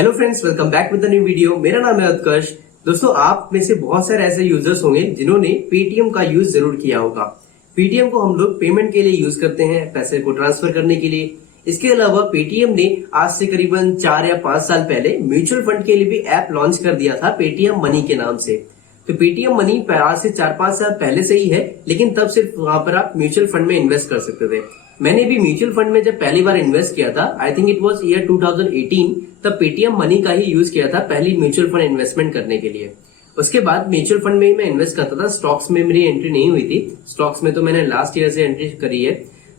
Hello friends, welcome back with the new video. मेरा नाम है उत्कर्ष। दोस्तों, आप में से बहुत सारे ऐसे यूजर्स होंगे जिन्होंने पेटीएम का यूज जरूर किया होगा। पेटीएम को हम लोग पेमेंट के लिए यूज करते हैं, पैसे को ट्रांसफर करने के लिए। इसके अलावा पेटीएम ने आज से करीबन 4 या 5 साल पहले म्यूचुअल फंड के लिए भी ऐप लॉन्च कर दिया था पेटीएम मनी के नाम से। तो पेटीएम मनी आज से 4-5 साल पहले से ही है, लेकिन तब सिर्फ वहां पर आप म्यूचुअल फंड में इन्वेस्ट कर सकते थे। मैंने भी म्यूचुअल फंड में जब पहली बार इन्वेस्ट किया था, I think it was year 2018, तब पेटीएम मनी का ही यूज किया था पहली म्यूचुअल फंड इन्वेस्टमेंट करने के लिए। उसके बाद म्यूचुअल फंड में ही मैं इन्वेस्ट करता था, स्टॉक्स में मेरी एंट्री नहीं हुई थी। स्टॉक्स में तो मैंने लास्ट ईयर से एंट्री करी है।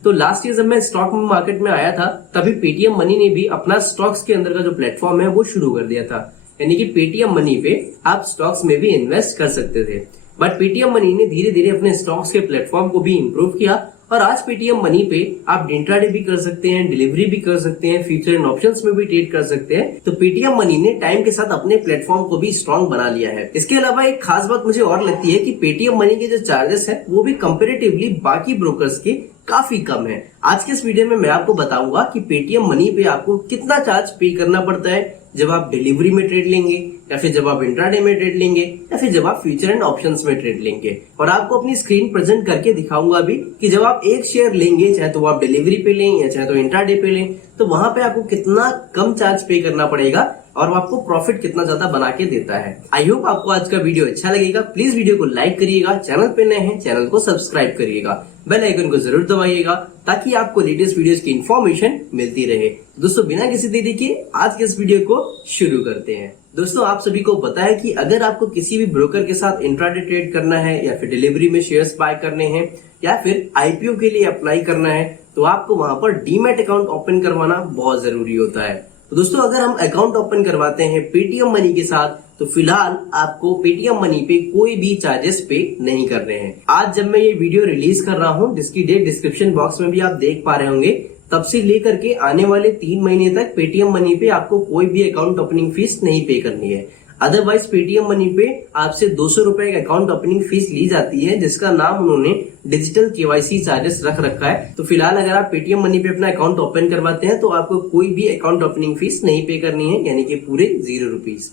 तो लास्ट ईयर जब मैं स्टॉक मार्केट में आया था, तभी पेटीएम मनी ने भी अपना स्टॉक्स के अंदर का जो प्लेटफॉर्म है वो शुरू कर दिया था। यानी कि पेटीएम मनी पे आप स्टॉक्स में भी इन्वेस्ट कर सकते थे। बट पेटीएम मनी ने धीरे धीरे अपने स्टॉक्स के प्लेटफॉर्म को भी इम्प्रूव किया और आज पेटीएम मनी पे आप इंट्राडे भी कर सकते हैं, डिलीवरी भी कर सकते हैं, फ्यूचर एंड ऑप्शंस में भी ट्रेड कर सकते हैं। तो पेटीएम मनी ने टाइम के साथ अपने प्लेटफॉर्म को भी स्ट्रांग बना लिया है। इसके अलावा एक खास बात मुझे और लगती है कि पेटीएम मनी के जो चार्जेस है वो भी कंपेरेटिवली बाकी ब्रोकर्स के काफी कम है। आज के इस वीडियो में मैं आपको बताऊंगा कि पेटीएम मनी पे आपको कितना चार्ज पे करना पड़ता है जब आप डिलीवरी में ट्रेड लेंगे, या फिर जब आप इंट्राडे में ट्रेड लेंगे, या फिर जब आप फ्यूचर एंड ऑप्शंस में ट्रेड लेंगे। और आपको अपनी स्क्रीन प्रेजेंट करके दिखाऊंगा भी कि जब आप एक शेयर लेंगे, चाहे तो वो आप डिलीवरी पे लें या चाहे तो इंट्राडे पे लें, तो वहां पे आपको कितना कम चार्ज पे करना पड़ेगा और आपको प्रॉफिट कितना ज्यादा बना के देता है। आई होप आपको आज का वीडियो अच्छा लगेगा। प्लीज वीडियो को लाइक करिएगा, चैनल पे नए हैं चैनल को सब्सक्राइब करिएगा, बेल आइकन को जरूर दबाइएगा ताकि आपको लेटेस्ट वीडियोस की इन्फॉर्मेशन मिलती रहे। दोस्तों, बिना किसी देरी के आज के इस वीडियो को शुरू करते हैं। दोस्तों, आप सभी को पता है कि अगर आपको किसी भी ब्रोकर के साथ इंट्राडे ट्रेड करना है, या फिर डिलीवरी में शेयर्स बाय करने हैं, या फिर आईपीओ के लिए अप्लाई करना है, तो आपको वहां पर डीमैट अकाउंट ओपन करवाना बहुत जरूरी होता है। तो दोस्तों, अगर हम अकाउंट ओपन करवाते हैं पेटीएम मनी के साथ, तो फिलहाल आपको पेटीएम मनी पे कोई भी चार्जेस पे नहीं करने हैं। आज जब मैं ये वीडियो रिलीज कर रहा हूँ, जिसकी डेट डिस्क्रिप्शन बॉक्स में भी आप देख पा रहे होंगे, तब से लेकर के आने वाले 3 महीने तक पेटीएम मनी पे आपको कोई भी अकाउंट ओपनिंग फीस नहीं पे करनी है। अदरवाइज पेटीएम मनी पे आपसे 200 रुपए अकाउंट ओपनिंग फीस ली जाती है, जिसका नाम उन्होंने डिजिटल केवाईसी चार्जेस रख रखा है। तो फिलहाल अगर आप पेटीएम मनी पे अपना अकाउंट ओपन करवाते हैं तो आपको कोई भी अकाउंट ओपनिंग फीस नहीं पे करनी है, यानी कि पूरे 0 रुपीज।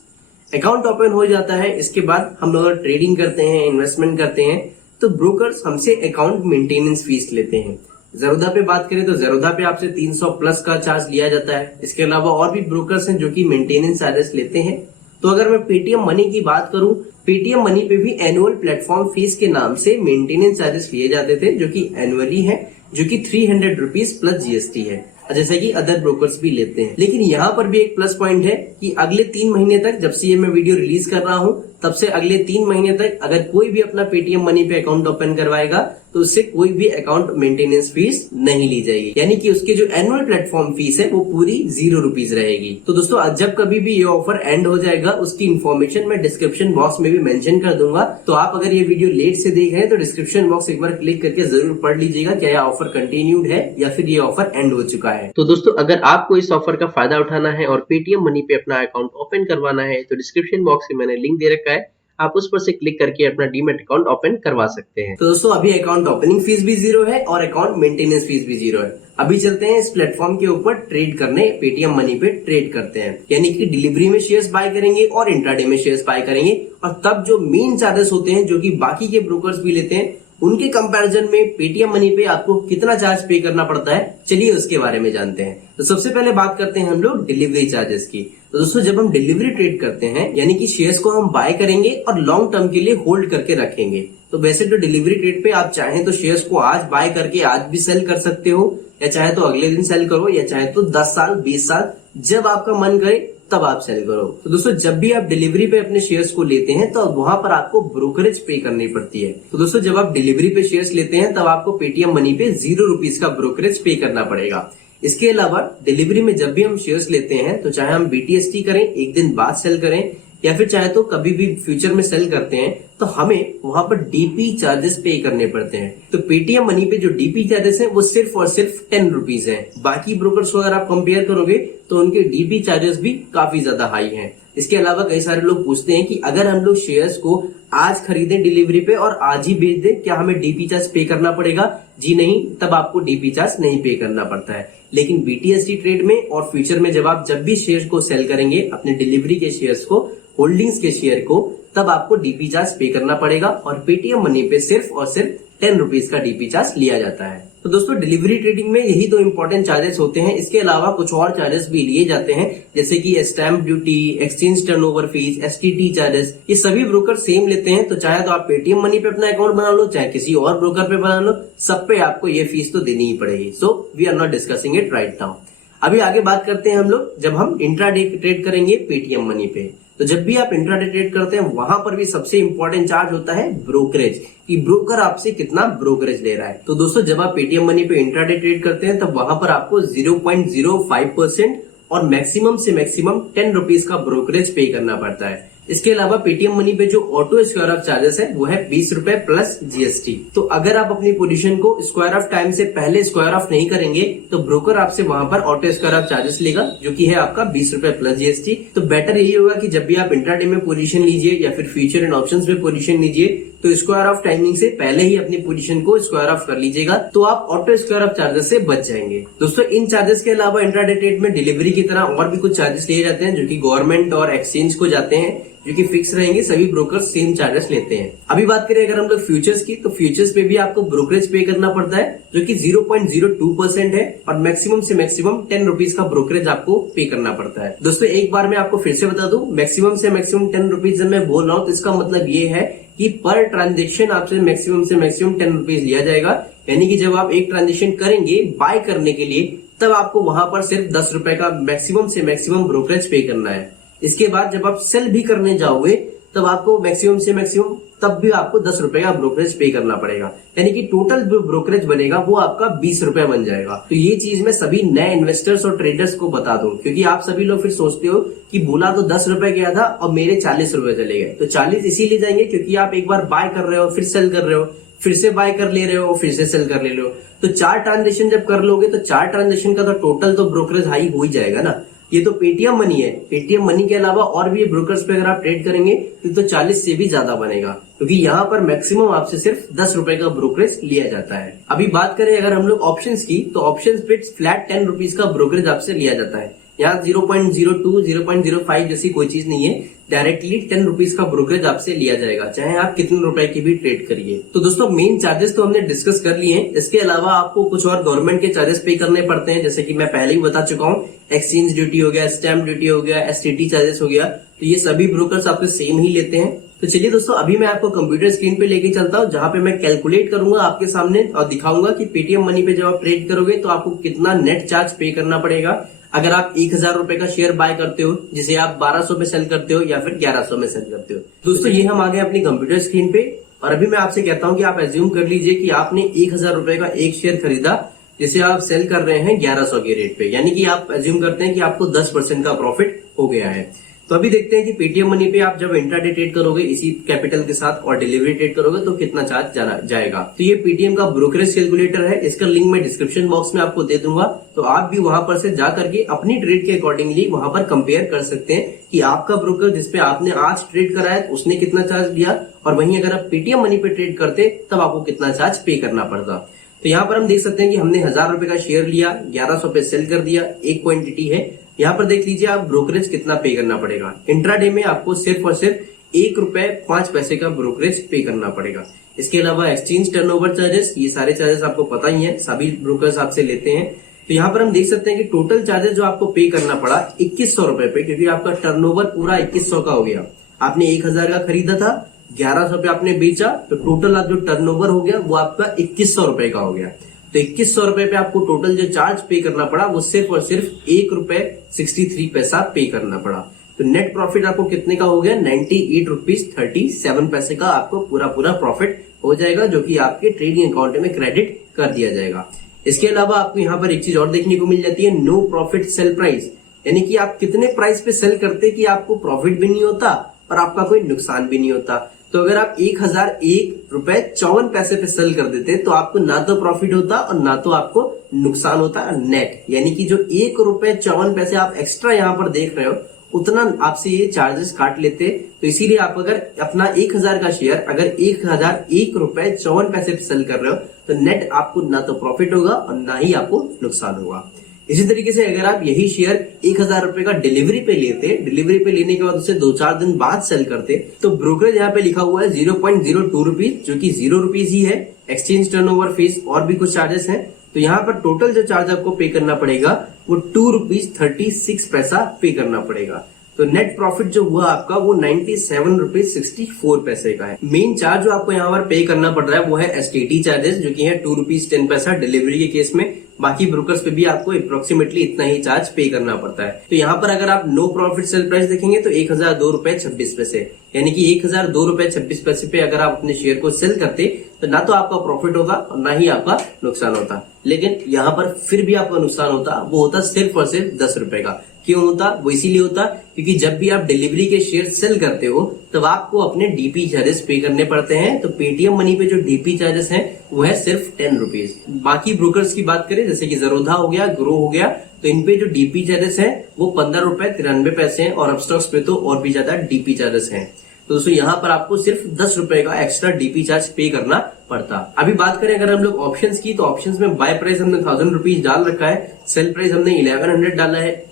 अकाउंट ओपन हो जाता है, इसके बाद हम लोग ट्रेडिंग करते हैं, इन्वेस्टमेंट करते हैं, तो ब्रोकर्स हमसे अकाउंट मेंटेनेंस फीस लेते हैं। ज़ेरोधा पे बात करें तो ज़ेरोधा पे आपसे 300 प्लस का चार्ज लिया जाता है। इसके अलावा और भी ब्रोकर्स हैं जो कि मेंटेनेंस चार्जेस लेते हैं। तो अगर मैं पेटीएम मनी की बात करूं, पेटीएम मनी पे भी एनुअल प्लेटफॉर्म फीस के नाम से मेंटेनेंस चार्जेस लिए जाते थे, जो कि एनुअली है, जो कि 300 रुपीज प्लस जीएसटी है, जैसे कि अदर ब्रोकर्स भी लेते हैं। लेकिन यहाँ पर भी एक प्लस पॉइंट है कि अगले 3 महीने तक, जब से ये मैं वीडियो रिलीज कर रहा हूँ, तब से अगले 3 महीने तक अगर कोई भी अपना पेटीएम मनी पे अकाउंट ओपन करवाएगा तो उससे कोई भी अकाउंट मेंटेनेंस फीस नहीं ली जाएगी, यानी कि उसके जो एनुअल प्लेटफॉर्म फीस है वो पूरी 0 रुपीज रहेगी। तो दोस्तों, जब कभी भी ये ऑफर एंड हो जाएगा, उसकी इन्फॉर्मेशन मैं डिस्क्रिप्शन बॉक्स में भी मेंशन कर दूंगा। तो आप अगर ये वीडियो लेट से देख रहे हैं तो डिस्क्रिप्शन बॉक्स एक बार क्लिक करके जरूर पढ़ लीजिएगा, क्या यह ऑफर कंटिन्यूड है या फिर ये ऑफर एंड हो चुका है। तो दोस्तों, अगर आपको इस ऑफर का फायदा उठाना है और पेटीएम मनी पे अपना अकाउंट ओपन करवाना है, तो डिस्क्रिप्शन बॉक्स में मैंने लिंक दे रखा है, आप उस पर से क्लिक करके अपना डीमैट अकाउंट ओपन करवा सकते हैं। तो दोस्तों, अभी अकाउंट ओपनिंग फीस भी 0 है और अकाउंट मेंटेनेंस फीस भी 0 है। अभी चलते हैं इस प्लेटफॉर्म के ऊपर ट्रेड करने। पेटीएम मनी पे ट्रेड करते हैं, यानी कि डिलीवरी में शेयर्स बाय करेंगे और इंट्राडे में शेयर्स बाय करेंगे। और तब जो मेन चार्जेस होते हैं, जो कि बाकी के ब्रोकर्स भी लेते हैं, उनके कंपैरिजन में पेटीएम मनी पे आपको कितना चार्ज पे करना पड़ता है, चलिए उसके बारे में जानते हैं। तो सबसे पहले बात करते हैं हम लोग डिलीवरी चार्जेस की। तो दोस्तों, जब हम डिलीवरी ट्रेड करते हैं, यानी कि शेयर्स को हम बाय करेंगे और लॉन्ग टर्म के लिए होल्ड करके रखेंगे। तो वैसे तो डिलीवरी ट्रेड पे आप चाहें तो शेयर्स को आज बाय करके आज भी सेल कर सकते हो, या चाहे तो अगले दिन सेल करो, या चाहे तो 10 साल 20 साल जब आपका मन करे तब आप सेल करो। तो दोस्तों, जब भी आप डिलीवरी पे अपने शेयर्स को लेते हैं तो वहां पर आपको ब्रोकरेज पे करनी पड़ती है। तो दोस्तों, जब आप डिलीवरी पे शेयर्स लेते हैं तब आपको पेटीएम मनी पे 0 रुपीज का ब्रोकरेज पे करना पड़ेगा। इसके अलावा डिलीवरी में जब भी हम शेयर्स लेते हैं, तो चाहे हम बीटीएसटी करें, एक दिन बाद सेल करें, या फिर चाहे तो कभी भी फ्यूचर में सेल करते हैं, तो हमें वहां पर डीपी चार्जेस पे करने पड़ते हैं। तो पेटीएम मनी पे जो डीपी चार्जेस हैं वो सिर्फ और सिर्फ 10 रुपीज है। बाकी ब्रोकर्स को अगर आप कंपेयर करोगे तो उनके डीपी चार्जेस भी काफी ज्यादा हाई हैं। इसके अलावा कई सारे लोग पूछते हैं कि अगर हम लोग शेयर्स को आज खरीदें डिलीवरी पे और आज ही बेच दें, क्या हमें डीपी चार्ज पे करना पड़ेगा? जी नहीं, तब आपको डीपी चार्ज नहीं पे करना पड़ता है। लेकिन BTC ट्रेड में और फ्यूचर में जब भी शेयर को सेल करेंगे, अपने डिलीवरी के शेयर्स को, होल्डिंग्स के शेयर को, तब आपको डीपी चार्ज पे करना पड़ेगा और पेटीएम मनी पे सिर्फ और सिर्फ 10 रुपीज का डीपी चार्ज लिया जाता है। तो दोस्तों डिलीवरी ट्रेडिंग में यही दो इंपॉर्टेंट चार्जेस होते हैं। इसके अलावा कुछ और चार्जेस भी लिए जाते हैं, जैसे कि stamp duty, exchange turnover fees, STT charges. ये सभी ब्रोकर सेम लेते हैं। तो चाहे तो आप पेटीएम मनी पे अपना अकाउंट बना लो, चाहे किसी और ब्रोकर पे बना लो, सब पे आपको ये फीस तो देनी ही पड़ेगी। So we are not discussing it right now. अभी आगे बात करते हैं हम लोग जब हम इंट्राडे ट्रेड करेंगे पेटीएम मनी पे। तो जब भी आप इंट्राडे ट्रेड करते हैं वहां पर भी सबसे इंपॉर्टेंट चार्ज होता है ब्रोकरेज, कि ब्रोकर आपसे कितना ब्रोकरेज ले रहा है। तो दोस्तों जब आप पेटीएम मनी पे इंट्राडे ट्रेड करते हैं तब वहां पर आपको 0.05% और मैक्सिमम से मैक्सिमम 10 रुपीज का ब्रोकरेज पे करना पड़ता है। इसके अलावा पेटीएम मनी पे जो ऑटो स्क्वायर ऑफ चार्जेस है वो है 20 रुपए प्लस GST। तो अगर आप अपनी पोजीशन को स्क्वायर ऑफ टाइम से पहले स्क्वायर ऑफ नहीं करेंगे तो ब्रोकर आपसे वहां पर ऑटो स्क्वायर ऑफ चार्जेस लेगा, जो कि है आपका 20 रुपए प्लस GST। तो बेटर यही होगा कि जब भी आप इंट्राडे में पोजीशन लीजिए या फिर फ्यूचर एंड ऑप्शंस में पोजीशन लीजिए तो स्क्वायर ऑफ टाइमिंग से पहले ही अपनी पोजीशन को स्क्वायर ऑफ कर लीजिएगा, तो आप ऑटो स्क्वायर ऑफ चार्जेस से बच जाएंगे। दोस्तों इन चार्जेस के अलावा इंट्राडे ट्रेड में डिलीवरी की तरह और भी कुछ चार्जेस लिए जाते हैं जो कि गवर्नमेंट और एक्सचेंज को जाते हैं, जो कि फिक्स रहेंगे। सभी ब्रोकर सेम चार्जेस लेते हैं। अभी बात करें अगर हम लोग फ्यूचर्स की, तो फ्यूचर्स पे भी आपको ब्रोकरेज पे करना पड़ता है जो कि 0.02% है और मैक्सिमम से मैक्सिमम 10 रुपीज का ब्रोकरेज आपको पे करना पड़ता है। दोस्तों एक बार मैं आपको फिर से बता दूं, मैक्सिमम से मैक्सिमम 10 रुपीज जब मैं बोल रहा हूं तो इसका मतलब ये है कि पर ट्रांजेक्शन आपसे मैक्सिमम से मैक्सिमम 10 रुपीज लिया जाएगा। यानी कि जब आप एक ट्रांजेक्शन करेंगे बाय करने के लिए तब आपको वहां पर सिर्फ 10 रुपए का मैक्सिमम से मैक्सिमम ब्रोकरेज पे करना है। इसके बाद जब आप सेल भी करने जाओगे तब आपको मैक्सिमम से मैक्सिमम तब भी आपको 10 रुपए का ब्रोकरेज पे करना पड़ेगा। यानी कि टोटल जो ब्रोकरेज बनेगा वो आपका 20 रुपए बन जाएगा। तो ये चीज मैं सभी नए इन्वेस्टर्स और ट्रेडर्स को बता दूं, क्योंकि आप सभी लोग फिर सोचते हो कि बोला तो 10 रुपए गया था और मेरे 40 रुपए चले गए। तो 40 इसीलिए जाएंगे क्योंकि आप एक बार बाय कर रहे हो, फिर सेल कर रहे हो, फिर से बाय कर ले रहे हो, फिर से सेल कर ले रहे हो। तो 4 ट्रांजेक्शन जब कर लोगे तो 4 ट्रांजेक्शन का तो टोटल तो ब्रोकरेज हाई हो ही जाएगा ना। ये तो पेटीएम मनी है। पेटीएम मनी के अलावा और भी ब्रोकर्स पे अगर आप ट्रेड करेंगे तो 40 से भी ज्यादा बनेगा, क्योंकि यहाँ पर मैक्सिमम आपसे सिर्फ 10 रुपए का ब्रोकरेज लिया जाता है। अभी बात करें अगर हम लोग ऑप्शंस की, तो ऑप्शंस पे फ्लैट 10 रुपीज का ब्रोकरेज आपसे लिया जाता है। यहाँ 0.02, 0.05 जैसी कोई चीज नहीं है। डायरेक्टली 10 रुपीज का ब्रोकरेज आपसे लिया जाएगा, चाहे आप कितने रुपए की भी ट्रेड करिए। तो दोस्तों मेन चार्जेस तो हमने डिस्कस कर लिए हैं। इसके अलावा आपको कुछ और गवर्नमेंट के चार्जेस पे करने पड़ते हैं, जैसे कि मैं पहले ही बता चुका हूँ। एक्सचेंज ड्यूटी हो गया, स्टैंप ड्यूटी हो गया, STT चार्जेस हो गया। तो ये सभी ब्रोकर्स आपसे सेम ही लेते हैं। तो चलिए दोस्तों अभी मैं आपको कंप्यूटर स्क्रीन पे लेके चलता हूँ, जहां पे मैं कैलकुलेट करूंगा आपके सामने और दिखाऊंगा कि पेटीएम मनी पे जब आप ट्रेड करोगे तो आपको कितना नेट चार्ज पे करना पड़ेगा अगर आप 1000 रुपए का शेयर बाय करते हो, जिसे आप 1200 में सेल करते हो या फिर 1100 में सेल करते हो। दोस्तों ये हम आ गए अपनी कंप्यूटर स्क्रीन पे और अभी मैं आपसे कहता हूँ कि आप एज्यूम कर लीजिए कि आपने 1000 रुपए का एक शेयर खरीदा, जिसे आप सेल कर रहे हैं 1100 के रेट पे। यानी कि आप एज्यूम करते हैं कि आपको 10% का प्रॉफिट हो गया है। तो अभी देखते हैं कि पेटीएम मनी पे आप जब इंट्राडे ट्रेड करोगे इसी कैपिटल के साथ और डिलीवरी ट्रेड करोगे तो कितना चार्ज जाएगा। तो ये पेटीएम का ब्रोकरेज कैलकुलेटर है। इसका लिंक मैं डिस्क्रिप्शन बॉक्स में आपको दे दूंगा, तो आप भी वहां पर से जा करके अपनी ट्रेड के अकॉर्डिंगली वहां पर कंपेयर कर सकते हैं कि आपका ब्रोकर जिसपे आपने आज ट्रेड करा है उसने कितना चार्ज लिया, और वहीं अगर आप पेटीएम मनी पे ट्रेड करते तब आपको कितना चार्ज पे करना पड़ता। तो यहाँ पर हम देख सकते हैं कि हमने 1000 रुपए का शेयर लिया, 1100 पे सेल कर दिया, एक क्वांटिटी है। यहाँ पर देख लीजिए आप ब्रोकरेज कितना पे करना पड़ेगा। इंट्राडे में आपको सिर्फ और सिर्फ 1 रुपए 5 पैसे का ब्रोकरेज पे करना पड़ेगा। इसके अलावा एक्सचेंज टर्नओवर चार्जेस, ये सारे चार्जेस आपको पता ही है, सभी ब्रोकर्स आपसे लेते हैं। तो यहाँ पर हम देख सकते हैं कि टोटल चार्जेस जो आपको पे करना पड़ा 2100 रुपए पे, क्योंकि आपका टर्नओवर पूरा 2100 का हो गया। आपने 1000 का खरीदा था, 1100 पे आपने बेचा, तो टोटल आप जो टर्नओवर हो गया वो आपका 2100 रुपए का हो गया। तो 2100 रुपए पे आपको टोटल जो चार्ज पे करना पड़ा वो सिर्फ और सिर्फ 1 रुपए 63 पैसा पे करना पड़ा। तो नेट प्रॉफिट आपको कितने का हो गया, 98 रुपीज 37 पैसे का आपको पूरा प्रॉफिट हो जाएगा, जो कि आपके ट्रेडिंग अकाउंट में क्रेडिट कर दिया जाएगा। इसके अलावा आपको यहाँ पर एक चीज और देखने को मिल जाती है, नो प्रॉफिट सेल प्राइस, यानी कि आप कितने प्राइस पे सेल करते कि आपको प्रॉफिट भी नहीं होता और आपका कोई नुकसान भी नहीं होता। तो अगर आप 1001 रुपए 54 पैसे पे सेल कर देते तो आपको ना तो प्रॉफिट होता और ना तो आपको नुकसान होता नेट, यानी कि जो 1 रुपए 54 पैसे आप एक्स्ट्रा यहाँ पर देख रहे हो उतना आपसे ये चार्जेस काट लेते। तो इसीलिए आप अगर अपना 1000 का शेयर अगर 1001 रुपए 54 पैसे पे सेल कर रहे हो तो नेट आपको ना तो प्रॉफिट होगा और ना ही आपको नुकसान होगा। इसी तरीके से अगर आप यही शेयर 1000 रुपए का डिलीवरी पे लेते, डिलीवरी पे लेने के बाद उसे 2-4 दिन बाद सेल करते, तो ब्रोकरेज यहाँ पे लिखा हुआ है 0.02 रुपीज, जो कि 0 रुपीज ही है। एक्सचेंज टर्नओवर फीस और भी कुछ चार्जेस हैं, तो यहाँ पर टोटल जो चार्ज आपको पे करना पड़ेगा वो 2 रुपीज 36 पैसा पे करना पड़ेगा। तो नेट प्रॉफिट जो हुआ आपका वो 97 रुपीज 64 पैसे का है। मेन चार्ज जो आपको यहाँ पर पे करना पड़ रहा है वो है एसटीटी चार्जेस, जो कि है 2 रुपीज 10 पैसा डिलीवरी के केस में। बाकी ब्रोकर्स पे भी आपको अप्रोक्सीमेटली इतना ही चार्ज पे करना पड़ता है। तो यहाँ पर अगर आप नो प्रॉफिट सेल प्राइस देखेंगे तो 1002 रुपए 26 पैसे, यानी कि 1002 रुपए 26 पैसे पे अगर आप अपने शेयर को सेल करते तो ना तो आपका प्रॉफिट होगा और ना ही आपका नुकसान होता। लेकिन यहाँ पर फिर भी आपका नुकसान होता, वो होता सिर्फ और सिर्फ 10 रुपए का। क्यों होता? वो इसीलिए होता क्योंकि जब भी आप डिलीवरी के शेयर सेल करते हो तब आपको अपने डीपी चार्जेस पे करने पड़ते हैं। तो पेटीएम मनी पे जो डीपी चार्जेस हैं वो है सिर्फ 10 रुपीज। बाकी ब्रोकर्स की बात करें जैसे कि ज़रोधा हो गया, ग्रो हो गया, तो इन पे जो डीपी चार्जेस हैं वो 15 रुपए 93 पैसे हैं और अपस्टॉक्स पे तो और भी ज्यादा डीपी चार्जेस हैं। तो दोस्तों यहाँ पर आपको सिर्फ 10 रुपए का एक्स्ट्रा डीपी चार्ज पे करना पड़ता। अभी बात करें अगर हम लोग ऑप्शंस की, तो ऑप्शंस में बाय प्राइस हमने 1000 रुपीज डाल रखा है, सेल प्राइस हमने 1100 डाला है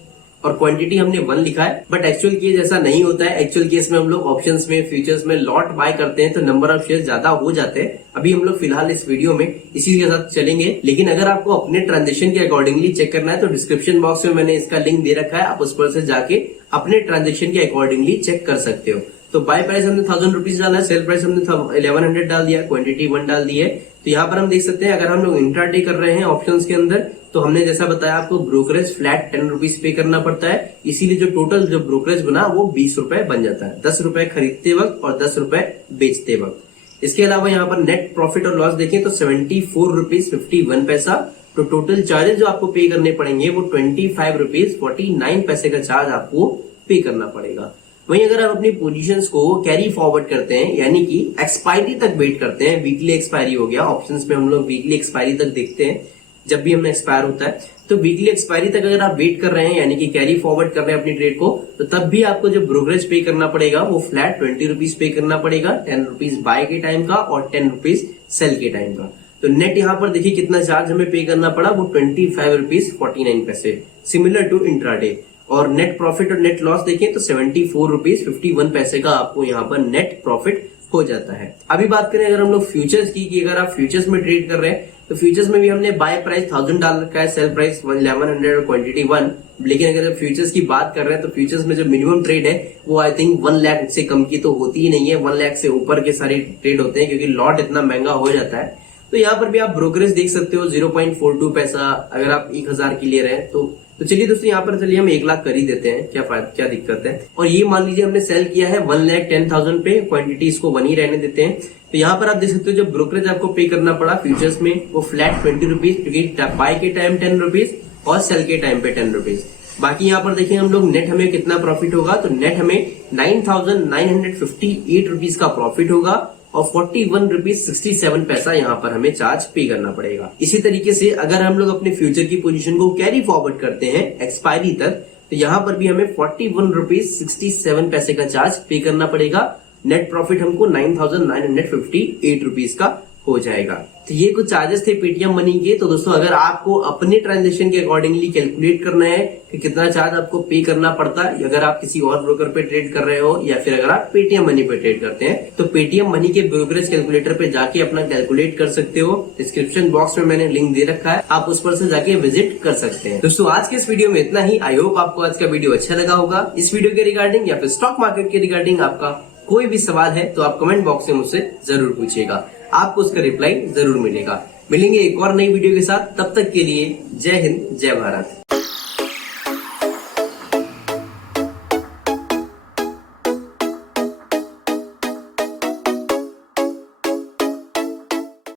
और क्वांटिटी हमने 1 लिखा है। बट एक्चुअल केस ऐसा नहीं होता है। एक्चुअल केस में हम लोग ऑप्शंस में, फ्यूचर्स में लॉट बाय करते हैं तो नंबर ऑफ शेयर ज्यादा हो जाते हैं। अभी हम लोग फिलहाल इस वीडियो में इसी के साथ चलेंगे, लेकिन अगर आपको अपने ट्रांजेक्शन के अकॉर्डिंगली चेक करना है तो डिस्क्रिप्शन बॉक्स में मैंने इसका लिंक दे रखा है, आप उस पर से जाके अपने ट्रांजेक्शन के अकॉर्डिंगली चेक कर सकते हो। तो बाय प्राइस हमने 1000 रुपीज डाला है, सेल प्राइस हमने 1100 डाल दिया, क्वांटिटी 1 डाल दी है। तो यहाँ पर हम देख सकते हैं अगर हम लोग इंट्राडे कर रहे हैं ऑप्शंस के अंदर तो हमने जैसा बताया आपको ब्रोकरेज फ्लैट 10 रुपीज पे करना पड़ता है। इसीलिए जो टोटल जो ब्रोकरेज बना वो 20 रुपए बन जाता है, 10 रुपए खरीदते वक्त और 10 रुपए बेचते वक्त। इसके अलावा यहाँ पर नेट प्रॉफिट और लॉस देखें तो 74 रुपीज 51 पैसा। तो टोटल चार्जेस जो आपको पे करने पड़ेंगे वो 25 रुपीज 49 पैसे का चार्ज आपको पे करना पड़ेगा। वहीं अगर आप अपनी पोजीशंस को कैरी फॉरवर्ड करते हैं, यानी कि एक्सपायरी तक वेट करते हैं, वीकली एक्सपायरी हो गया, ऑप्शंस में हम लोग वीकली एक्सपायरी तक देखते हैं जब भी हमें एक्सपायर होता है, तो वीकली एक्सपायरी तक अगर आप वेट कर रहे हैं यानी कि कैरी फॉरवर्ड कर रहे हैं अपनी ट्रेड को, तो तब भी आपको जो ब्रोकरेज पे करना पड़ेगा वो फ्लैट 20 रुपीज पे करना पड़ेगा, 10 रुपीज बाय के टाइम का और 10 रुपीज सेल के टाइम का। तो नेट यहाँ पर देखिए कितना चार्ज हमें पे करना पड़ा, वो 25 रुपीज 49 पैसे, सिमिलर टू इंट्राडे। और नेट प्रॉफिट और नेट लॉस देखें तो 74 रुपीज 51 पैसे का आपको यहाँ पर नेट प्रॉफिट हो जाता है। अभी बात करें अगर हम लोग फ्यूचर्स की, कि अगर आप फ्यूचर्स में ट्रेड कर रहे हैं तो फ्यूचर्स में भी हमने बाय प्राइस 1000 डाल रखा है, सेल प्राइस 1100 और क्वांटिटी 1। लेकिन अगर फ्यूचर्स की बात कर रहे हैं तो फ्यूचर्स में जो मिनिमम ट्रेड है वो आई थिंक 1 लाख से कम की तो होती ही नहीं है, 1 लाख से ऊपर के सारे ट्रेड होते हैं क्योंकि लॉट इतना महंगा हो जाता है। तो यहाँ पर भी आप ब्रोकरेज देख सकते हो 0.42 पैसा अगर आप 1000 की ले रहे हैं तो चलिए दोस्तों यहाँ पर चलिए हम 1 लाख कर ही देते हैं, क्या दिक्कत है। और ये मान लीजिए हमने सेल किया है 1,10,000 पे, क्वांटिटी इसको 1 ही रहने देते हैं। तो यहाँ पर आप देख सकते हो जो ब्रोकरेज आपको पे करना पड़ा फ्यूचर्स में वो फ्लैट 20 रुपीज, क्योंकि बाय के टाइम 10 रुपीज और सेल के टाइम पे 10 रुपीज। बाकी यहाँ पर देखिए हम लोग नेट हमें कितना प्रॉफिट होगा, तो नेट हमें 9,958 रुपीज का प्रॉफिट होगा और 41 रुपीज 67 पैसा यहाँ पर हमें चार्ज पे करना पड़ेगा। इसी तरीके से अगर हम लोग अपने फ्यूचर की पोजीशन को कैरी फॉरवर्ड करते हैं एक्सपायरी तक तो यहाँ पर भी हमें 41 रुपीज 67 पैसे का चार्ज पे करना पड़ेगा। नेट प्रॉफिट हमको 9,958 रुपीज का हो जाएगा। तो ये कुछ चार्जेस थे पेटीएम मनी के। तो दोस्तों अगर आपको अपने ट्रांजेक्शन के अकॉर्डिंगली कैलकुलेट करना है कि कितना चार्ज आपको पे करना पड़ता है, अगर आप किसी और ब्रोकर पे ट्रेड कर रहे हो या फिर अगर आप पेटीएम मनी पे ट्रेड करते हैं, तो पेटीएम मनी के ब्रोकरेज कैलकुलेटर पे जाके अपना कैलकुलेट कर सकते हो। डिस्क्रिप्शन बॉक्स में मैंने लिंक दे रखा है, आप उस पर से जाके विजिट कर सकते हैं। दोस्तों आज के इस वीडियो में इतना ही। आई होप आपको आज का वीडियो अच्छा लगा होगा। इस वीडियो के रिगार्डिंग या फिर स्टॉक मार्केट के रिगार्डिंग आपका कोई भी सवाल है तो आप कमेंट बॉक्स में मुझसे जरूर पूछिएगा, आपको उसका रिप्लाई जरूर मिलेगा। मिलेंगे एक और नई वीडियो के साथ, तब तक के लिए जय हिंद जय भारत।